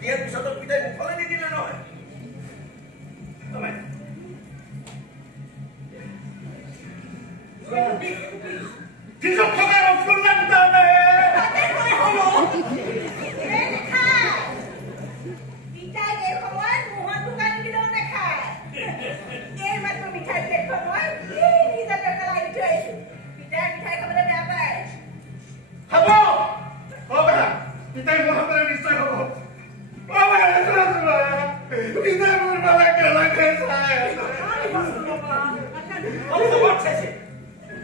বিয়াৰ পিছতো পিতাই মুখলৈ নিদিলে নহয় Kisah kau yang pulang tanah. Tapi kau hello. Nekah. Bicara dia kawan, muhan bukan kita nekah. Dia macam bicara dia kawan. Ini tak terkalai itu. Bicara kamu dah apa? Habo. Oh benar. Kita muhan pada niscay habo. Oh benar terus. Kita muhan pada kelak saya. Oh kawan saya.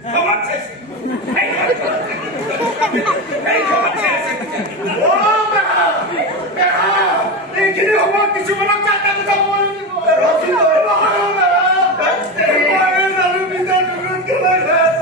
Kawan saya. Hey kawan saya. Oh benar. Ini kini awak cuma nak cakap sama ini. Roti tu mana? Mana lalu bisa turun ke atas?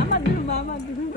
Amat dulu, mama dulu.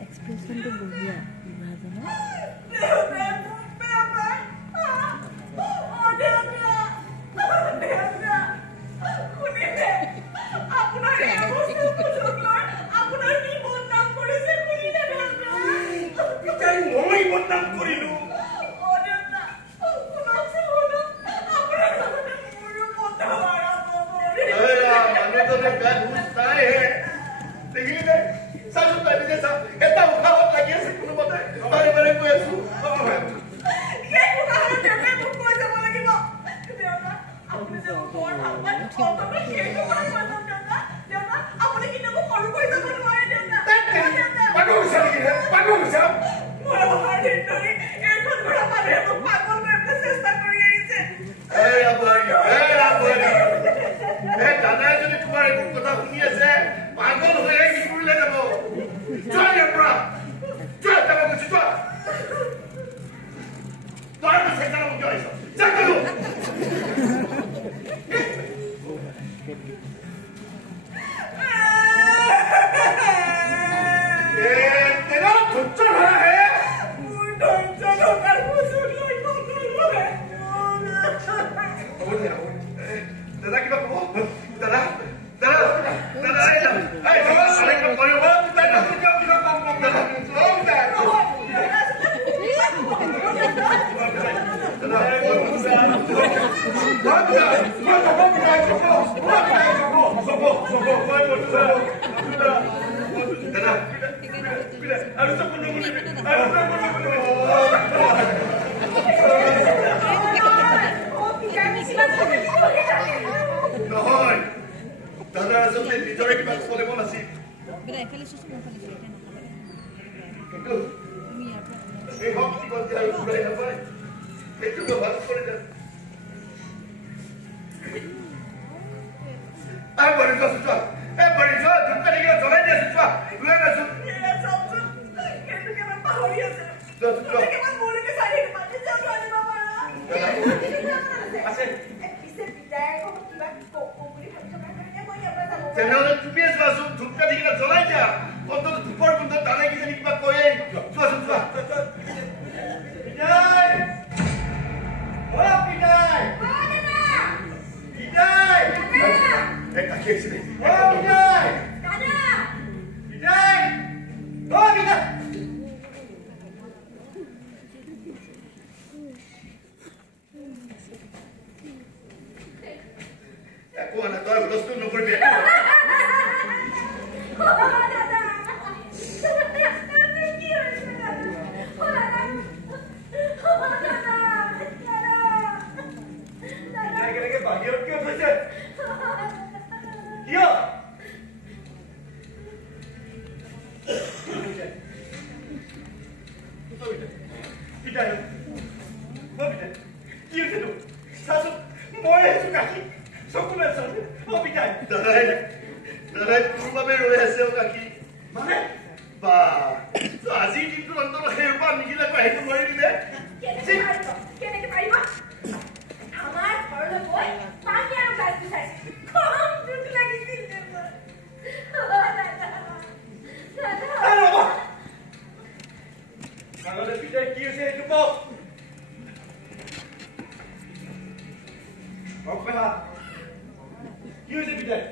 Expression to Bubia. বদনাম কৰিলো মানুহজনে গাত হুচ নাইহে দেখিলি নে চাচোন তাই নিজে চা এটা উঠাবত লাগি আছে কোনোমতে বাৰে বাৰে কৈ আছো দাদাই যদি তোমাৰ এইবোৰ কথা শুনি আছে পাগল হৈ স্কুললৈ যাব যোৱা ইয়াৰ পৰা যোৱা যাব গৈছো যোৱা তই চেষ্টা মোক কিয় আহিছ চাকলো तेरा धुच्चा भरा है दादा की बात दादा दादा दादा आई अरे कब बोलो वो दादा तुम क्या उनका काम काम दादा নহয় দাদা আচলতে নিজৰে কিবা ক'লে মন আছিল কিন্তু এই শক্তি গতি আৰু ঘূৰাই নাপায় সেইটো ব্যৱহাৰ কৰি যাম বাঢ়ি যোৱা চোৱা বাঢ়ি যোৱা ধুপকা দেখিলে জ্বলাই দিয়া চোৱা ওলাই নাচোন তেনেহ'লে তুমি চোৱাচোন ধুপকা দেখিলে জ্বলাই দিয়া অন্তত ধূপৰ গোন্ধত দাদাই কিজানি কিবা কয়ে চোৱাচোন চোৱা বিদায় অ বিদায় বিদায় কাকি আহিছিলে অ বিদায় বিদায় অ বিদায় একো না তই হুলস্থুল নকৰিবি বাহিৰত কিয় থৈছে কিয় কি হৈছে তো চাচোন মই আহিছো কাকি চকু নাচাওঁ অবিতাই দাদাই দাদাই তোৰ বাবে ৰৈ আছে কাকি মানে বা আজিৰ দিনটো অন্তত সেইৰ পৰা নিগিলে আহিব নোৱাৰিবি নে কেনেকে পাৰিব আমাৰ ঘৰলৈ গৈ পানী আৰু গাছ বিচাৰিছে কম দুখ লাগিছিল আগতে পিতাই কি হৈছে এইটো কওক কি হৈছে পিতাই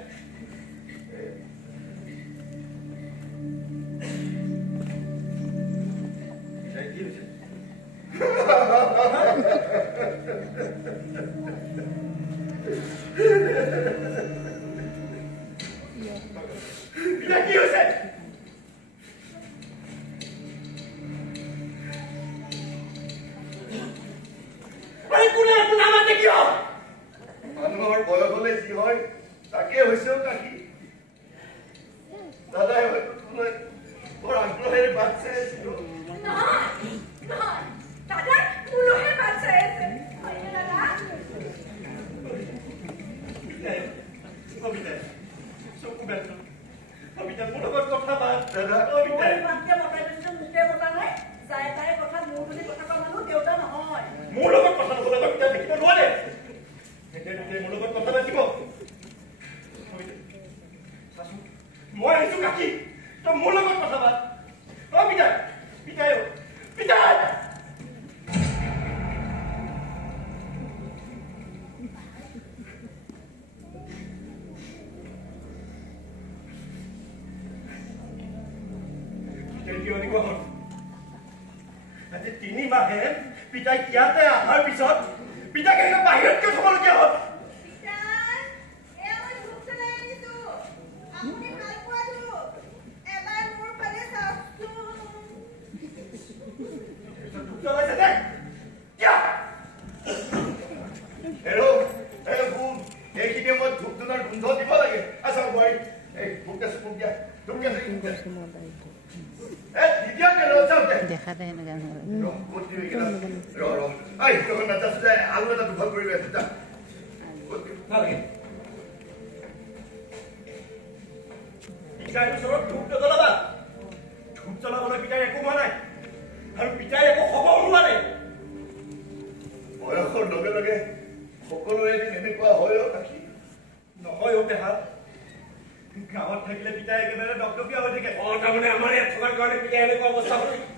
কি হৈছে পিতাই কি হৈছে মানুহৰ বয়স হলে যি হয় তাকে হৈছেও কাকি দাদাই হয়তো তোমাক বৰ আগ্ৰহেৰে বাট চাই আছিলো আজি 3 মাহে পিতাই ইয়াতে অহাৰ পিছত পিতাকে বাহিৰত কিয় থবলগীয়া হ'ল দেখা দে না আলু এটা দুভাগ কৰি আছে পিতাই ওচৰত ধূপ জ্বলাবা ধূপ জ্বলাবলৈ পিতাই একো হোৱা নাই আৰু পিতাই একো খবৰ ওলোৱা নাই বয়সৰ লগে লগে সকলোৰে এনেকুৱা হয় কাকি নহয় পেহা গাঁৱত থাকিলে পিতাই একেবাৰে ডক্টৰপিয়া হৈ থাকে তাৰমানে আমাৰ ইয়াত থকাৰ কাৰণে পিতাই এনেকুৱা অৱস্থা হ'ল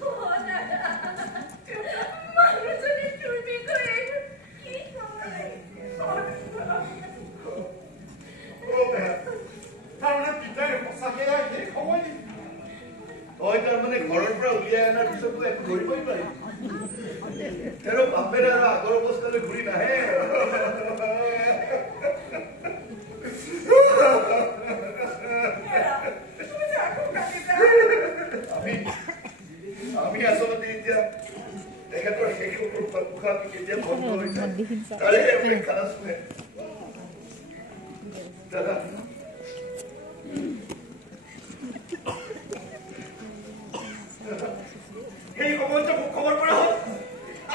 Oh, Dada. Malu sudah curi kau. তাহলে ঘুৰি না হে আমি আসলে এতিয়া তেখেতৰ শেষ মুখা কেতিয়া বন্ধ হৈছে তাৰে আমি খানা শুনে দাদা এই খবৰটো মোক খবৰ কৰা হ'ল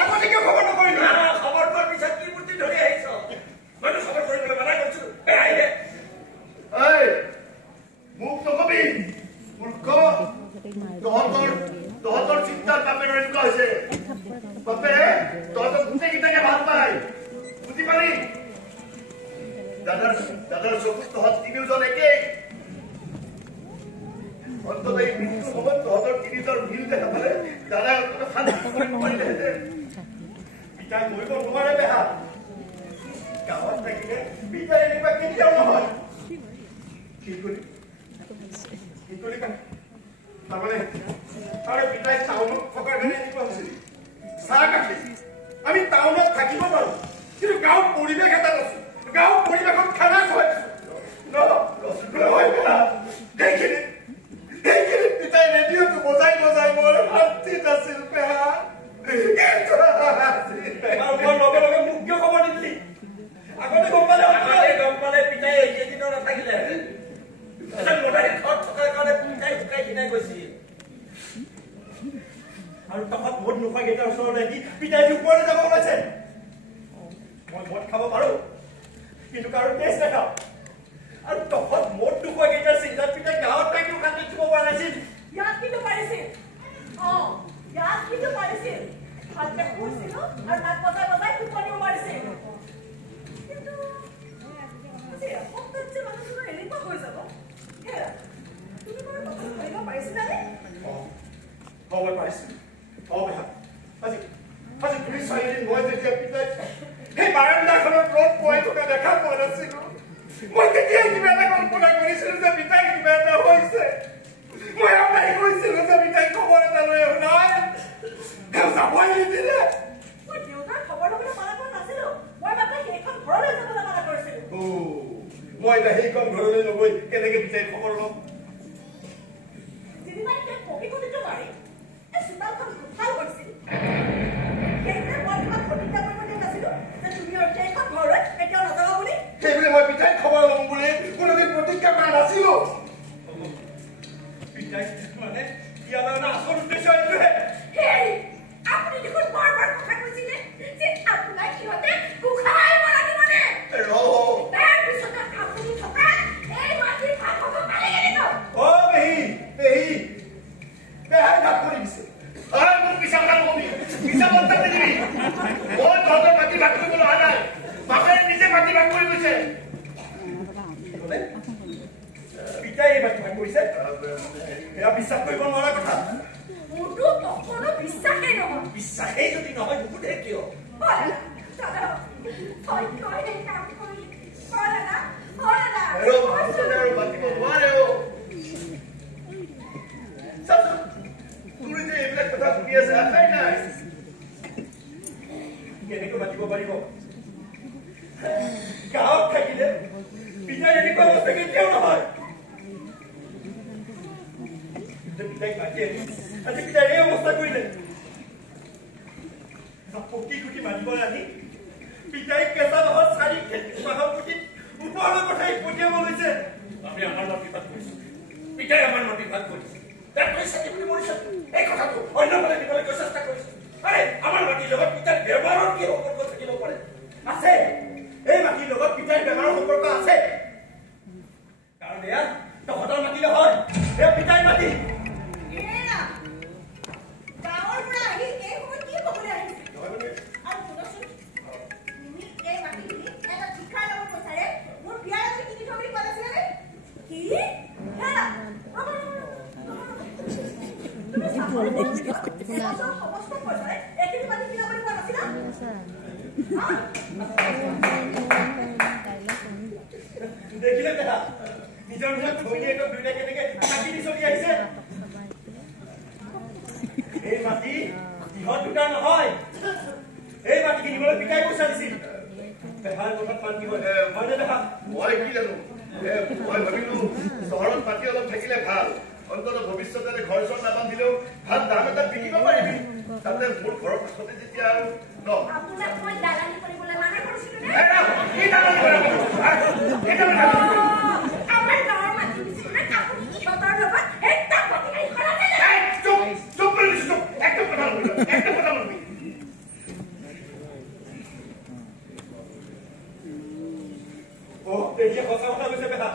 আগতে কিয় খবৰ নকৰিলো খবৰ পোৱাৰ পিছত কি মূৰ্তি ধৰি আহিছ মইতো খবৰ কৰিবলৈ মানা কৰিছো আহিলে মোক নকবি মূৰ্খ তহঁতৰ চিন্তাৰ বাপে এনেকুৱা হৈছে বাপে তহঁতৰ গোটেইকেইটাকে ভাল পায় বুজি পালি দাদাৰ চকুত তহঁত তিনিওজন একেই অন্তত এই মৃত্যুৰ সময়ত তহঁতৰ তিনিজন মিল দেখা পালে দাদাই অন্তত শান্তি পাৰিলেহেঁতেন পিতাই মৰিব নোৱাৰে বেহা গাঁৱত থাকিলে পিতাই এনেকুৱা কেতিয়াও নহয় কি কৰি তাৰমানে তাৰে পিতাই টাউনত থকাৰ কাৰণে এনেকুৱা হৈছিল চাহ কাটি আমি টাউনত থাকিব পাৰো কিন্তু গাঁৱত পৰিৱেশ এটা আছো গাঁৱত পৰিৱেশত খানা খুৱাইছো সেইখিনি পিতাই ৰেডিঅ'টো বজাই বজাই মোৰ শান্তিত আছিল পেহা লগে লগে মোক কিয় খবৰ নিদিলি আগতে গম পালে পিতাই এইকেইদিনৰ নাথাকিলে আৰু তহঁত মদ নোখোৱা কেইটাৰ ওচৰলৈ আহি পিতাই ওপৰলৈ যাব ওলাইছে মই মদ খাব পাৰো কিন্তু কাৰো টেষ্ট নাখাওঁ আৰু তহঁত মদ নোখোৱা কেইটাৰ চিন্তাত পিতাই গাঁৱত থাকিও শান্তি থব পৰা নাছিল ইয়াত কিন্তু পাৰিছিল ইয়াত কিন্তু পাৰিছিল ভালকে শুইছিলো আৰু নাক বজাই বজাই টোপনিও মাৰিছিল কিন্তু এসপ্তাহত যে মানুহজনৰ এনেকুৱা হৈ যাব তুমি বাৰু কথা ভাবিব পাৰিছিলানে মই পাৰিছিলো আজি পুলিচ চাৰিদিন মই যেতিয়া পিতাই সেই বাৰাণ্ডাখনত ৰ'দ পোৱাই থকা দেখা পোৱা নাছিলো মই তেতিয়াই কিবা এটা কল্পনা কৰিছিলো যে পিতাই কিবা এটা হৈছে মই আপোনাক কৈছিলো যে পিতাই খবৰ এটা লৈ আহো নাই তেওঁ যাবই নিদিলে মই দেউতাৰ খবৰ ল'বলৈ মানা কৰা নাছিলো মই মাত্ৰ সেইখন ঘৰলৈ যাবলৈ মানা কৰিছিলো মই এতিয়া সেইখন ঘৰলৈ নগৈ কেনেকে পিতাই খবৰ ল'ম যিদিনা এতিয়া কবি কবিটো মাৰি এই চোতালখন উঠাল হৈছিল সেইদিনা মই তোমাক প্ৰতিজ্ঞা কৰিব দিয়া নাছিলো যে তুমি আৰু সেইখন ঘৰলৈ কেতিয়াও নাযাবা বুলি সেইবুলি মই পিতাই খবৰ ল'ম বুলি কোনোদিন প্ৰতিজ্ঞা কৰা নাছিলো পিতাই মানে ইয়াৰ আচল উদ্দেশ্য এইটোহে আপুনি দেখোন বাৰ বাৰ কথা কৈছিলে যে আপোনাক সিহঁতে কুখাই মাৰিব নে তাৰ পিছতে আপুনি থকা এই মাটিৰ ভাগ হ'ব পালে কেনেকৈ পেহী পেহাই ভাগ কৰি দিছে মোক পিছা কথা নকবি পিছা বৰ্তা নিদিবি মই তহঁতৰ মাটি ভাগ কৰিবলৈ অহা নাই বাপেৰে নিজে মাটি ভাগ কৰি গৈছে পিতাই এই মাটি ভাগ কৰিছে এয়া বিশ্বাস কৰিব নোৱাৰা কথা মোৰতো অকণো বিশ্বাসেই নহয় বিশ্বাসেই যদি নহয় নুসুধে কিয় কেনেকৈ মাতিব পাৰিব গাঁৱত থাকিলে পিতাই এনেকুৱা অৱস্থা কেতিয়াও নহয় পিতাইক মাতি আজি পিতাই এই অৱস্থা কৰিলে পকি কুটি মাতিবলৈ আনি পিতাইক কেঁচা মাহত 4 মাহৰ পুতিত ওপৰলৈ পঠাই পঠিয়াব লৈছে আমি আমাৰ মাটি ভাগ কৰিছো পিতাই আমাৰ মাটি ভাগ কৰিছে তাক পইচা দিবলৈ মৰিছে এই কথাটো অন্য ফালে দিবলৈ চেষ্টা কৰিছে আৰে আমাৰ মাটিৰ লগত পিতাৰ বেমাৰৰ কি সম্পৰ্ক থাকিব পাৰে আছে এই মাটিৰ লগত পিতাৰ বেমাৰৰ সম্পৰ্ক আছে কাৰণ এয়া তহঁতৰ মাটি নহয় এয়া পিতাই মাটি গাঁৱৰ পৰা আহি এই সময়ত কি ক'বলৈ আহিছে আৰু শুনকচোন তুমি এই মাটিখিনি এটা ঠিকাৰ লগত পইচাৰে মোৰ বিয়াৰ আজি কিনি থ'ব বুলি কৈ আছিলানে কি তুমি সমস্ত পইচাৰে এইখিনি মাটি কিনা বুলি কোৱা নাছিলা দেখিলে দেখা নিজৰ নিজৰ ঘৈণীয়েকক দুইটা কেনেকে চাকি দি চলি আহিছে এই মাটি ইহঁত দুটা নহয় এই মাটি কিনিবলৈ পিতাই পইচা বেহাৰ কথা পাত কি হয় হয়নে বেহা মই কি জানো মই ভাবিলো চহৰত মাটি অলপ থাকিলে ভাল অন্তত ভৱিষ্যতে ঘৰ চৰ নাবান্ধিলেও ভাল দাম এটা বিকিব পাৰিবি তাতে মোৰ ঘৰৰ কাষতে যেতিয়া আৰু ন আপোনাক মই দালালি কৰিবলৈ মানা কৰিছিলো নে কি দালালি কৰিব আমাৰ গাঁৱৰ মাটি দিছিলে আপুনি ইহঁতৰ লগত এটা পতিকাই কৰা নাই চুপ কৰি দিছো একদম কথা নকবি তেতিয়া সঁচা কথা কৈছে বেটা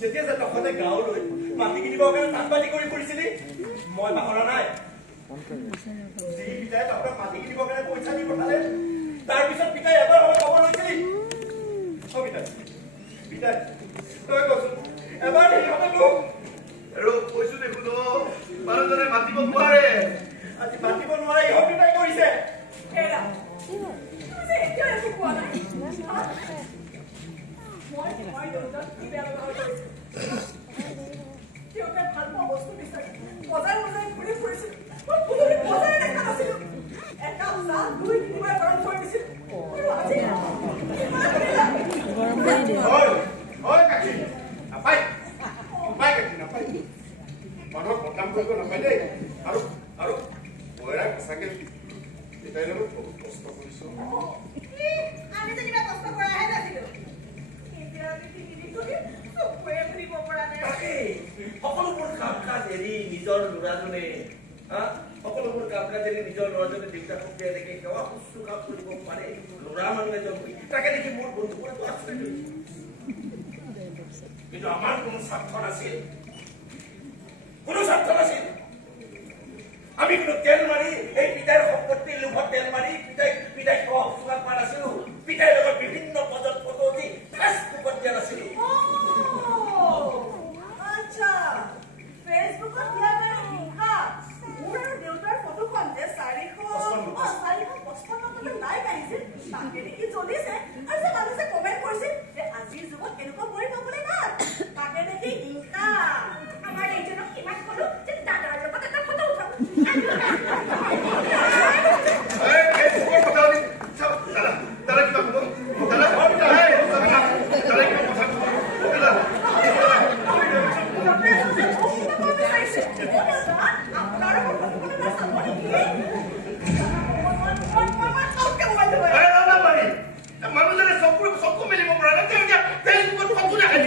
যেতিয়া যে তহঁতে গাঁৱলৈ মাটি কিনিবৰ কাৰণে তাঁতবাতি কৰি ফুৰিছিলি মই পাহৰা নাই যি পিতাই তহঁতক মাটি কিনিবৰ কাৰণে পইচা দি পঠালে তাৰপিছত পিতাই এবাৰ হ'লে খবৰ লৈছিলি পিতাই তই কচোন এবাৰ সিহঁতে মোক আৰু কৈছো দেখোন মানুহজনে মাতিব নোৱাৰে আজি মাতিব নোৱাৰে ইহঁত পিতাই কৰিছে হেৰা এতিয়া একো কোৱা নাই মই দেউতাক কি বেয়া ব্যৱহাৰ কৰিছোঁ সিহঁতে ভাল পোৱা বস্তু বিচাৰি বজাৰ ঘূৰি ফুৰিছিল মই কোনোদিন বজাৰে দেখা নাছিলো একাপ চাহ 2-3 বাৰ গৰম থৈ দিছিল আৰু আজি মানুহক বদনাম কৰিব নাপায় দেই আৰু সঁচাকে পিতাইৰ লগত বহুত কষ্ট কৰিছো আমি যেনিবা কষ্ট কৰাহে নাছিলো সকলোবোৰ কাম কাজ এৰি নিজৰ ল'ৰাজনে সকলোবোৰ কাম কাজ এৰি নিজৰ ল'ৰাজনে দেউতাকক এনেকে সেৱা শুশ্ৰূষা কৰিব পাৰে ল'ৰা মানুহ এজন তাকে দেখি মোৰ বন্ধুবোৰেতো আচৰিত হৈছিল কিন্তু আমাৰ কোনো স্বাৰ্থ নাছিল আমি কোনো তেল মাৰি এই পিতাইৰ সম্পত্তিৰ লোভত তেল মাৰি পিতাইক সেৱা শুশ্ৰূষা কৰা নাছিলো পিতাইৰ লগত বিভিন্ন পদত ফটো উঠি ফেচবুকত দিয়া নাছিলো আচ্ছা ফেচবুকত দিয়া কাৰণে হিংসা মোৰ আৰু দেউতাৰ ফটোখন যে 455 লাইক আহিছিল তাকে দেখি জ্বলিছে আৰু যে মানুহে কমেণ্ট কৰিছিল যে আজিৰ যুগত এনেকুৱা কৰি পাবলৈ নাই তাকে দেখি হিংসা আমাৰ এইজনক কিমান কলো যে দাদাৰ লগত এটা ফটো উঠাম মানুহজনে চকু মেলিব পৰা নাই ফেচবুকত ফটো দেখাই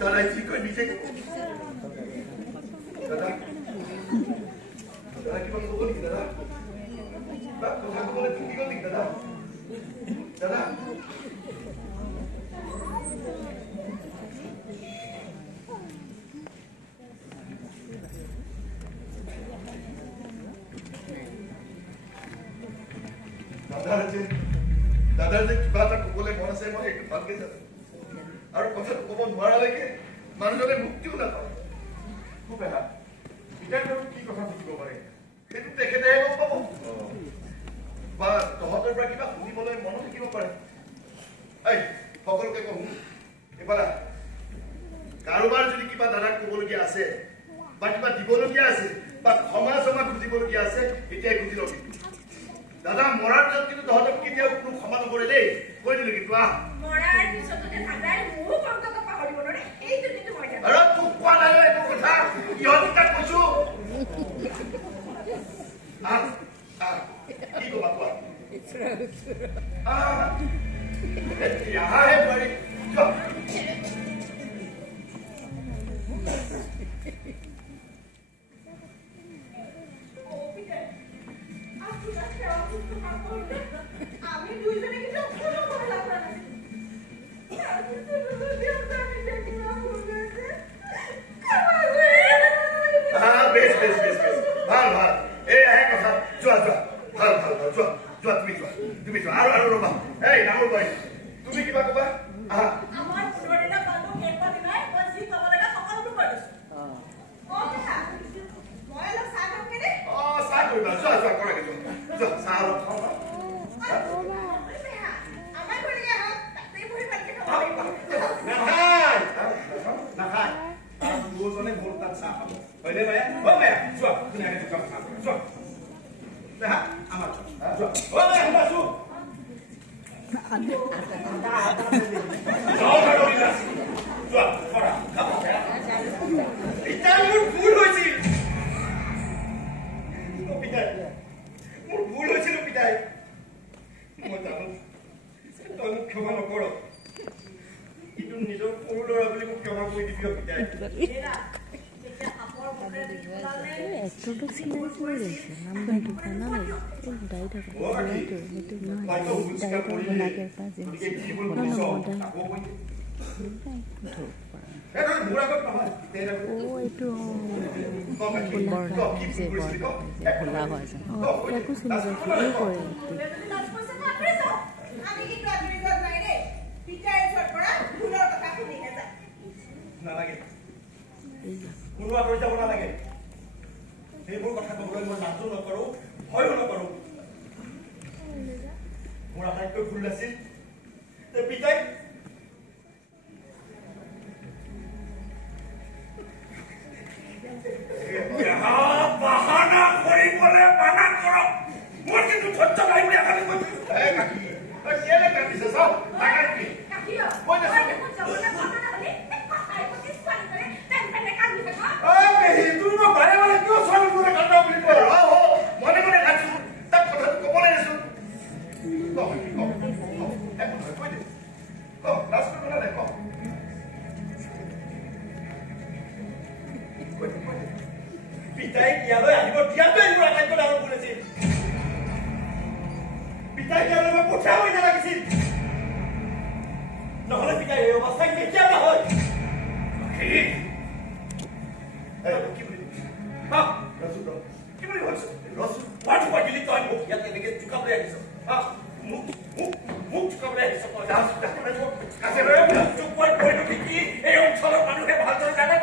দাদা কি কয় নিজে দাদা কিবা কব নেকি দাদা কথা কবলৈ কি গল নেকি দাদা দাদা দাদাৰ যে কিবা এটা কবলৈ মন আছে মই সেইটো ভালকে জানো আৰু কথাটো কব নোৱাৰালৈকে মানুহজনে মুক্তিও নাপায় খুব বেয়া এতিয়া কি কথা শিকিব পাৰে সেইটো তেখেতে গম পাব বা তহঁতৰ পৰা কিবা শুনিবলৈ মনো থাকিব পাৰে এই সকলোকে কওঁ এইফালে কাৰোবাৰ যদি কিবা দাদাক কবলগীয়া আছে বা কিবা দিবলগীয়া আছে বা ক্ষমা খুজিবলগীয়া আছে এতিয়াই খুজি লবি দাদা মৰাৰ পিছত কিন্তু তহঁতক কেতিয়াও কোনো ক্ষমা নকৰে দেই কৈ দিলো কিন্তু মৰাৰ পিছতো দাদাই মোৰো কৰ্তব্য পাহৰিব নোৱাৰে এইটো কিন্তু মই জানো আৰু তোক কোৱা নাই এইটো কথা ইহঁতি তাক কৈছো কি কবা কোৱা এতিয়াহে পাৰি আমি দুইজনে কিন্তু কোনো কথা লাভ নাই বেশ চাহ খাব হয়নে মায়া অ মায়া যোৱা ধুনীয়াকে দোকান চাহ যোৱা দেহা আমাৰ যোৱা অ মায়া শুনাছো যোৱা কৰা খাব এতিয়া মোৰ ভুল হৈছিল পিতাই মোৰ ভুল হৈছিল পিতাই মই জানো তই মোক ক্ষমা নকৰ কিন্তু নিজৰ সৰু ল'ৰা বুলি মোক ক্ষমা কৰি দিবি পিতাই একটুটো চিনাই চিনাই গৈছে নাম্বাৰটো জানা নাই ডাইৰেক্ট কোনোবা কৰি যাব নালাগে সেইবোৰ কথা কবলৈ মই লাজো নকৰো ভয়ো নকৰো মোৰ আটাইতকৈ ভুল আছিল পিতাই বাহানা কৰিবলৈ মানা কৰক মোৰ কিন্তু ধৈৰ্য নাই বুলি আশা কৰিছো কেলে কাটিছে চাওক তুমি মই বাৰে বাৰে কিয় ছোৱালী মোৰে কান্দা বুলি কয় মনে মনে কাটিছো তাক কথাটো ক'ব লাগিছো পিতাই ইয়ালৈ আহিব দিয়াটো এইবোৰ আটাইতকৈ ডাঙৰ ভুল আছিল পিতাই ইয়ালৈ মই পঠিয়া হৈ নালাগিছিল নহলে পিতাই এই অৱস্থাই কেতিয়াবা হয় কি বুলি ভাবিছ ৰচু পাঠ পাতিলি তই মোক ইয়াত এনেকে জোকাবলৈ আহিছ মোক জোকাবলৈ আহিছ এই অঞ্চলৰ মানুহে ভালদৰে জানে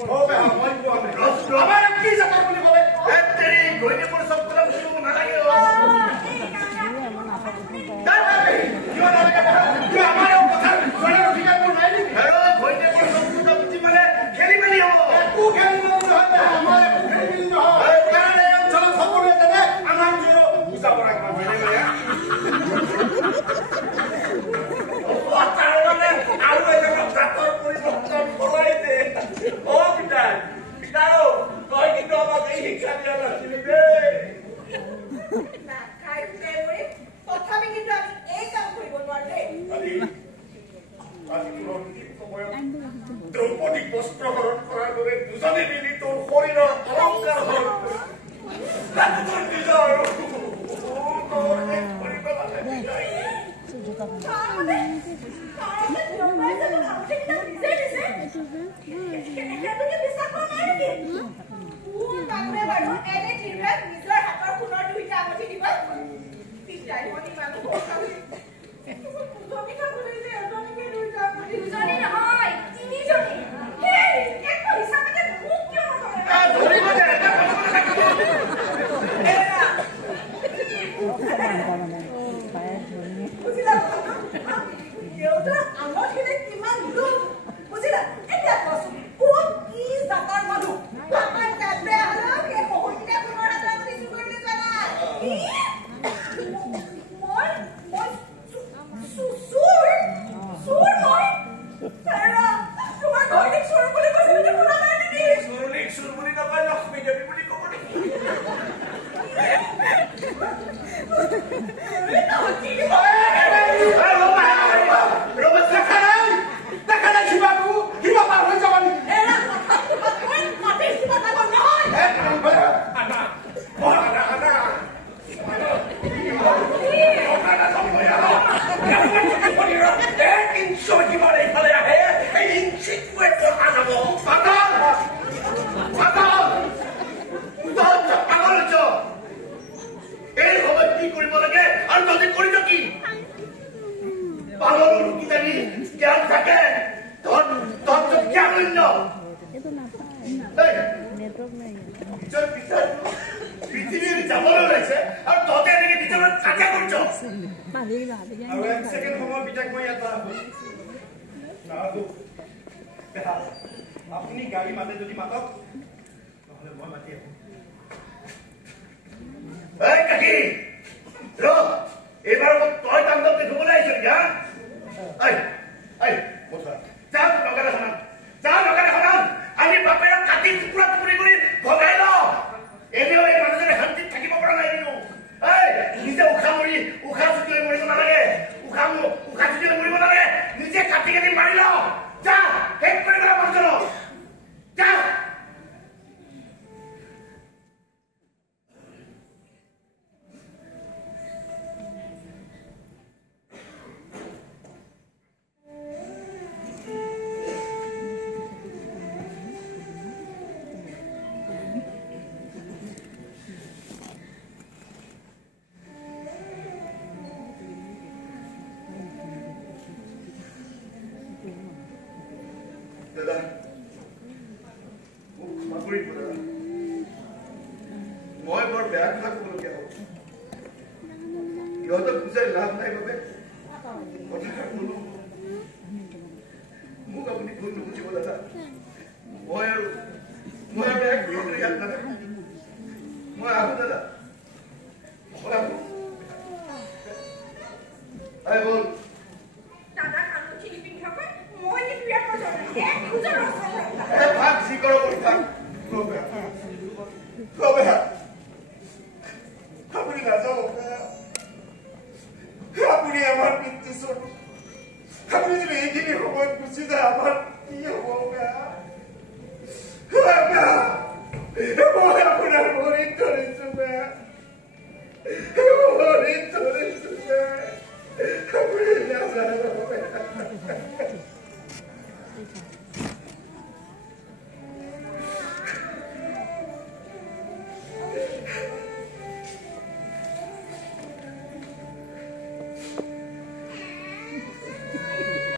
আমাৰ কি জাতৰ বুলি ক'লে ঘৈণী মোৰ চব কথা বুজিব নালাগে দ্ৰৌপদী বস্ত্ৰহৰণ কৰাৰ দৰে দুজনে মিলি তোৰ শৰীৰেৰ অলঙ্কাৰ হৰণ তোৰ নিজৰ আপুনি গাড়ী মাতে যদি মাতক নহলে মই মাতি আহো এই কাকি ৰ এবাৰ তই তাণ্ডৱ দেখিবলৈ আহিছ নেকি হা যা নগৰে সমান আমি বাপেৰ কাটি টুকুৰা টুকুৰি কৰি ভগাই ল এনেও এই মানুহজনে শান্তিত থাকিব পৰা নাই কিন্তু নিজে উশাহ চুটি লৈ মৰিব নালাগে উশাহ চুটি লৈ মৰিব নালাগে নিজে কাটি কাটি মাৰি ল যা শেষ কৰি পেলা মানুহজনক যা দাদা মোক ক্ষমা কৰিব দাদা মই বৰ বেয়া কথা ক'বলগীয়া হ'ল ইহঁতক বুজাই লাভ নাই বাবে কথাষাৰ ক'লো মোক আপুনি ভুল নুবুজিব দাদা মই আৰু এক বিহু ইয়াত নাথাকো মই আহো দাদা বল আপনি নাযাব আপনি আমার পিতৃ স্বরূপ আপনি যদি এইখিনি সময়ত গুচি যায় আমার কি হব মই আপনার ভৰিত ধৰিছো আপনি নাযাব